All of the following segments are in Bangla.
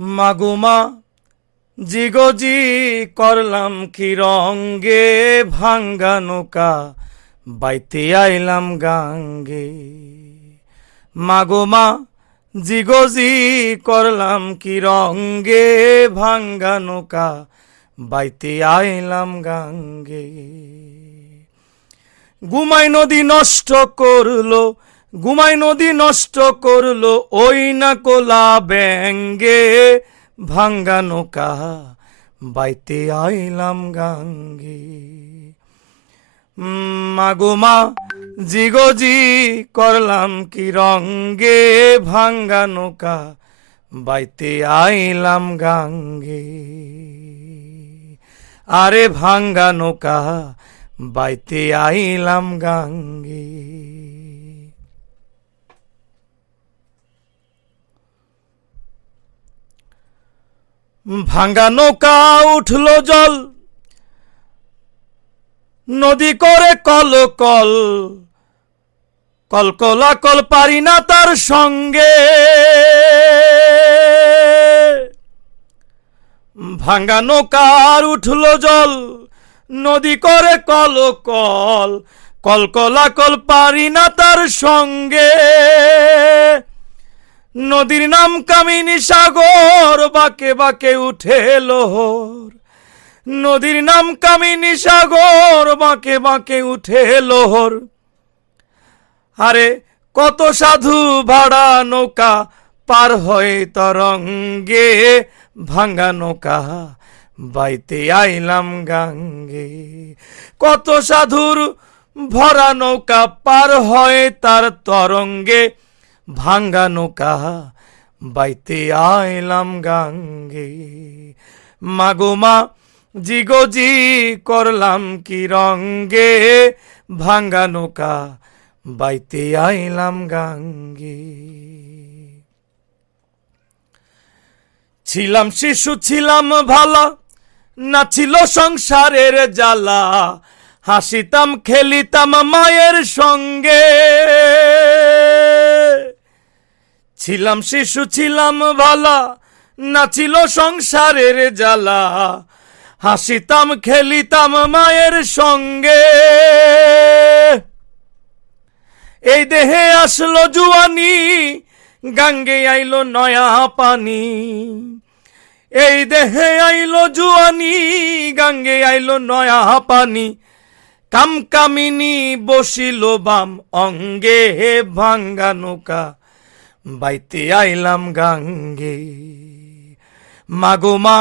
মাগুমা জিগজি করলাম কি রঙ্গে, ভাঙ্গা নৌকা বাইতে আইলাম গাঙ্গে। মাগুমা জিগজি করলাম কি রঙ্গে, ভাঙ্গা নৌকা বাইতে আইলাম গাঙ্গে। গুমাই নদী নষ্ট করলো, গুমাই নদী নষ্ট করলো ওই না কোলা ব্যাঙ্গে, ভাঙ্গা নৌকা বাইতে আইলাম গাঙ্গে। মাগুমা জিগজি করলাম কি রঙ্গে, ভাঙ্গা নৌকা বাইতে আইলাম গাঙ্গে। আরে ভাঙ্গা নৌকা বাইতে আইলাম গাঙ্গে। ভাঙ্গা নৌকা উঠলো জল, নদী করে কল কল, কলকলা কল পারি না তার সঙ্গে। ভাঙ্গা নৌকার উঠলো জল, নদী করে কল কল, কলকলা কল পারি না তার সঙ্গে। নদীর নাম কামিনী সাগর, বাঁকে বাঁকে উঠে লোহর। নদীর নাম কামিনী সাগর, বাঁকে বাঁকে উঠে লোহর। আরে কত সাধু ভাড়া নৌকা পার হয় তরঙ্গে, ভাঙ্গা নৌকা বাইতে আইলাম গাঙ্গে। কত সাধুর ভরা নৌকা পার হয় তার তরঙ্গে, ভাঙ্গা নৌকা বাইতে আইলাম গাঙ্গে। মাগুমা জিগজি করলাম কি রঙ্গে, ভাঙ্গা নৌকা বাইতে আইলাম গাঙ্গে। ছিলাম শিশু ছিলাম ভালা, না ছিল সংসারের জ্বালা, হাসিতাম খেলিতাম মায়ের সঙ্গে। ছিলাম শিশু ছিলাম ভালা, না ছিল সংসারের জ্বালা, হাসিতাম খেলিতাম মায়ের সঙ্গে। এই দেহে আসলো জুয়ানি, গাঙ্গে আইলো নয়া পানি। এই দেহে আইলো জুয়ানি, গাঙ্গে আইলো নয়া পানি। কামকামিনী বসিল বাম অঙ্গে, ভাঙ্গা নৌকা বাইতে আইলাম গাঙ্গে। মাগুমা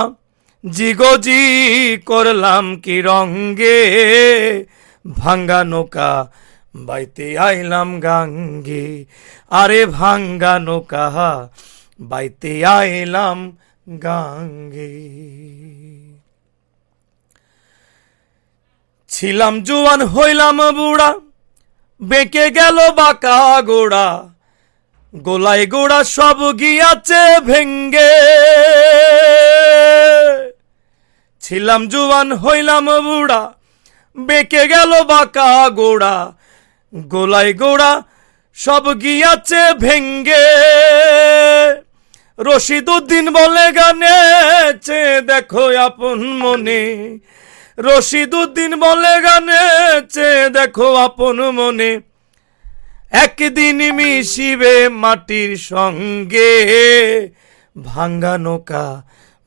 জিগজি করলাম কি রঙ্গে, ভাঙ্গা নৌকা বাইতে আইলাম গাঙ্গে। আরে ভাঙ্গা নৌকা বাইতে আইলাম গাঙ্গে। ছিলাম জুয়ান হইলাম বুড়া, বেঁকে গেল বাঁকা গোড়া, গোলাই গোড়া সব গিয়াছে ভেঙ্গে। ছিলাম জুয়ান হইলাম বুড়া, বেঁকে গেল বাঁকা গোড়া, গোলাই গোড়া সব গিয়াছে ভেঙ্গে। রশিদুদ্দিন বলে গানে, চে দেখো আপন মনে। রশিদুদ্দিন বলে গানে, চে দেখো আপন মনে। একদিন মিশিবে মাটির সঙ্গে, ভাঙ্গা নৌকা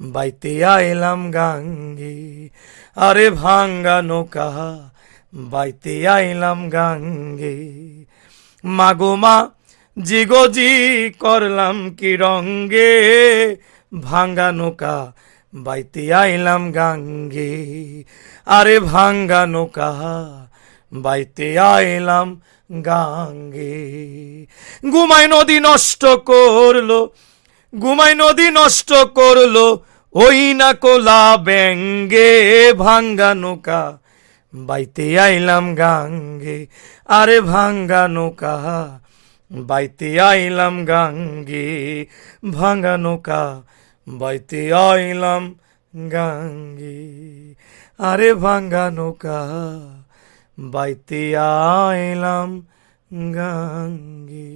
বাইতে আইলাম গাঙ্গে। আরে ভাঙ্গা নৌকা বাইতে আইলাম গাঙ্গে। মাগুমা জিগজি করলাম কি রঙ্গে, ভাঙ্গা নৌকা বাইতে আইলাম গাঙ্গে। আরে ভাঙ্গা নৌকা বাইতে আইলাম গাঙ্গে। গুমাই নদী নষ্ট করলো, গুমাই নদী নষ্ট করলো ওই না কোলা ব্যাঙ্গে, ভাঙ্গা নৌকা বাইতে আইলাম গাঙ্গে। আরে ভাঙ্গা নৌকা বাইতে আইলাম গাঙ্গে, ভাঙ্গা নৌকা বাইতে আইলাম গাঙ্গে। আরে ভাঙ্গা নৌকা বাইতে আইলাম গাঙ্গে।